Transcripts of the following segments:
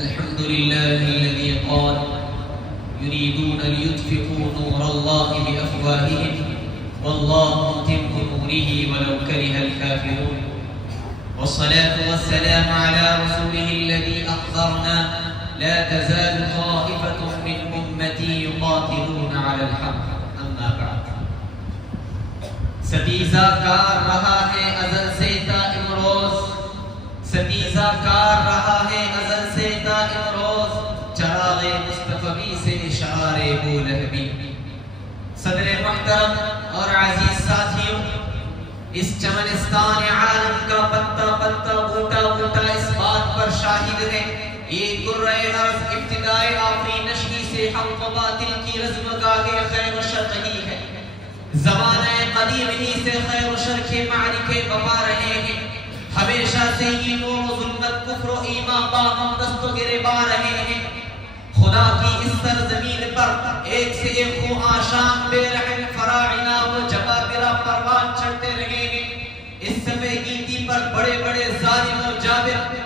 الحمد لله الذي قال يريدون ليطفئوا نور الله بأفواههم والله متم نوره ولو كره الكافرون والصلاة والسلام على رسوله الذي أحذرنا لا تزال طائفة من أمتي يقاتلون على الحق أما بعد ستیزہ کار رہا ہے ازل سے تا امروز ستیزہ کار رہا ہے ازل سے تا امروز چراغ مصطفی سے اشعار بو لہبی صدر محترم اور عزیز ساتھیوں اس چمنستان عالم کا پتا پتا بوٹا بوٹا اس بات پر شاہد ہے یہ قرۂ عرض ابتدائے آخری نشری سے حق و باطل کی رزمگاہ خیر و شر ہی ہے زمانہ قدیم ہی سے خیر و شر کے معرکے بپا رہے ہیں ہمیشہ سے ہی نور و ظلمت کفر و ایمان باہم دست و گریبا رہے ہیں خدا کی اس سرزمین پر ایک سے ایک خو آشان بے رحم فراعنہ و جبابرہ پروان چڑھتے رہے ہیں اس صفحہ گیتی پر بڑے بڑے ظالم و جابر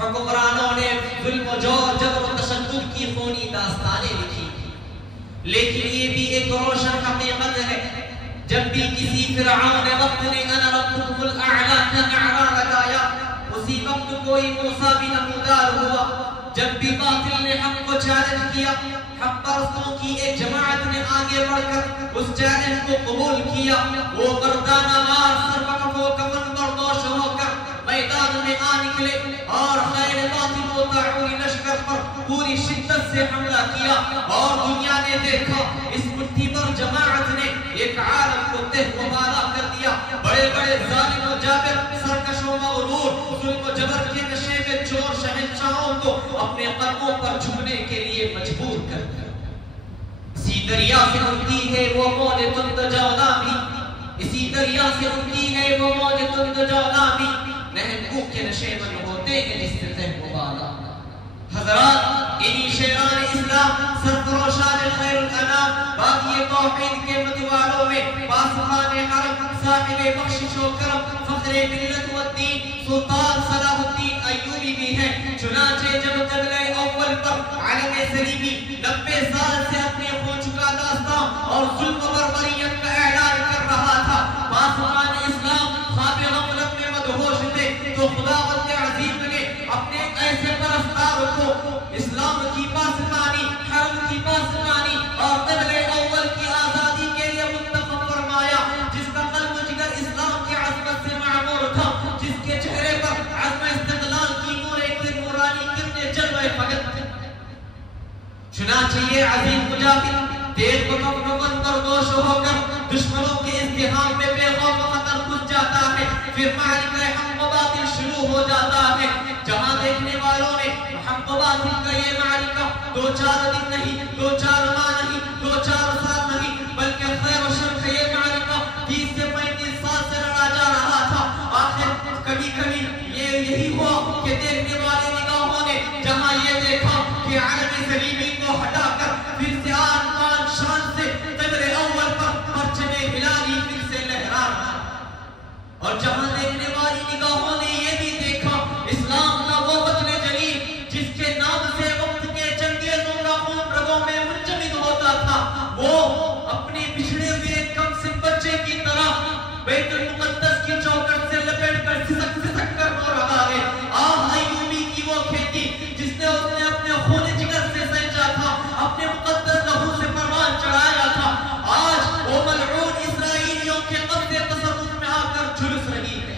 حکمرانوں نے ظلم و جور جبر و تشدد کی خونی داستانیں لکھی لیکن یہ بھی ایک روشن حقیقت ہے جب بھی کسی فرعون وقت نے انا ربکم الاعلی کا نعرہ لگایا اسی وقت کوئی موسیٰ بھی نمودار ہوا جب بھی باطل نے حق کو چیلنج کیا حق پرستوں کی ایک جماعت نے آگے بڑھ کر اس چیلنج کو قبول کیا وہ مردانہ مار سر وقف و کفن بردوش ہو کر میدان میں آ نکلے اور خیر باطل و تعوی لشکر پر پوری شدت سے حملہ کیا اور دنیا نے دیکھا اس مٹھی پر جماعت نے ایک عالم کو تہ و بالا کر دیا بڑے بڑے ظالم و جابر سرکش و مغرور ظلم و جبر کے نشے میں چور شہنشاہوں کو اپنے قدموں پر جھکنے کے لیے مجبور کر دیا اسی دریا سے اٹھتی ہے وہ موج تند جولانی اسی دریا سے اٹھتی ہے وہ موج تند جولانی نہنگوں کے نشے من ہوتے ہیں جس سے تہ و بالا حضرات انہی شیران اسلام سرفروشان خیر الانام باقی توحید کے متوالوں میں پاسبان حرم صاحب بخشش و کرم فخر ملت و الدین سلطان صلاح الدین ایوبی بھی ہے چنانچہ جب قبلہ اول پر عالم سلیمی 90 سال سے اپنے خون چکا داستان اور ظلم و بربریت کا اعلان کر رہا تھا پاسبان اسلام خواب غفلت میں مدہوش تھے تو خداوند عظیم نے اپنے ایسے پرستار کو اسلام کی پاسبانی حرم کی پاسبانی اور قبلہ اول کی آزادی کے لیے منتخب فرمایا جس کا قلب و جگر اسلام کی عظمت سے معمور تھا جس کے چہرے پر عزم استقلال کی نور ایک نورانی کرنے جلوہ فقط چنانچہ یہ عظیم مجاہد تیز و کفرون بردوش ہو کر دشمنوں کے ازدحام میں بے خوف و خطر گھس جاتا ہے پھر معرکہ حق و باطل شروع ہو جاتا ہے جہاں دیکھنے والوں نے حق و باطل کا یہ معرکہ 2-4 دن نہیں 2-4 ماہ نہیں 2-4 سال نہیں بلکہ خیر و شر کا یہ معرکہ 30 سے 35 سال سے لڑا جا رہا تھا آخر کبھی کبھی یہی ہوا کہ دیکھنے والے نگاہوں نے جہاں یہ دیکھا کہ عالم سلیمی کو ہٹا کر پھر سے آن شان سے قبر اول پر پرچم ہلالی پھر سے لہرا رہا اور جہاں دیکھنے والی نگاہوں نے یہ بھی دیکھا اسلام کا وہ وطن جلیل جس کے نام سے وقت کے چنگیزوں کا خون رگوں میں منجمد ہوتا تھا وہ اپنے بچھڑے ہوئے کم سے بچے کی طرح بیت المقدس کی چوکٹ سے لپٹ کر سسک سسک کر رو رہا ہے آہ ایوبی کی وہ کھیتی جس نے اس نے اپنے خون جگر سے سینچا تھا اپنے مقدس لہو سے پروان چڑھایا تھا آج وہ ملعون اسرائیلیوں کے قبضے تصرف میں آ کر جھلس رہی ہے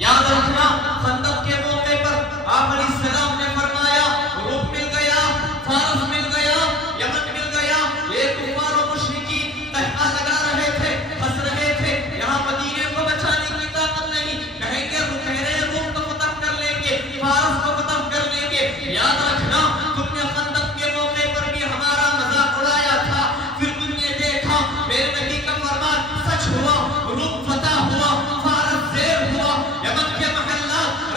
یاد رکھنا خندق کے موقع پر آپ علیہ السلام نے فرمایا روم مل گیا فارس مل گیا یمن مل گیا یہ کفار و مشرکین تہمہ لگا رہے تھے ہنس رہے تھے یہاں مدینے کو بچانے کی طاقت نہیں کہیں گے روم کو فتح کر لیں گے فارس کو فتح کر لیں گے یاد رکھنا تم نے خندق کے موقع پر بھی ہمارا مذاق اڑایا تھا پھر تم نے دیکھا میرے نبی کا فرمان سچ ہوا روم فتح ہوا فارس زیر ہوا یمن کے محلات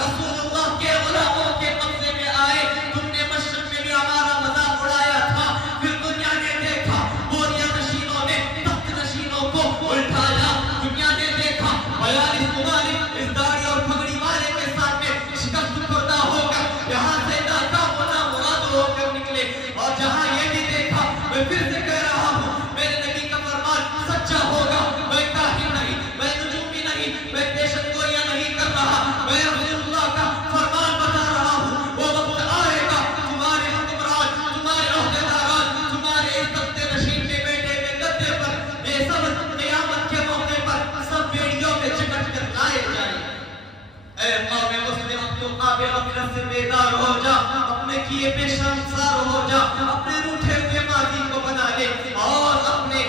تو قابل غفلت سے بیدار ہو جا، اپنے کیے پہ شرمسار ہو جا، اپنے روٹھے ہوئے ماضی کو بنا لے اور اپنے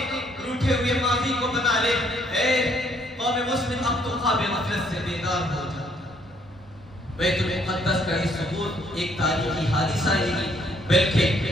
روٹھے ہوئے ماضی کو بنا لے۔ اے قوم مسلم، اب تو قابل غفلت سے بیدار ہو جا۔ بیت المقدس کا یہ سقوط ایک تاریخی حادثہ نہیں بلکہ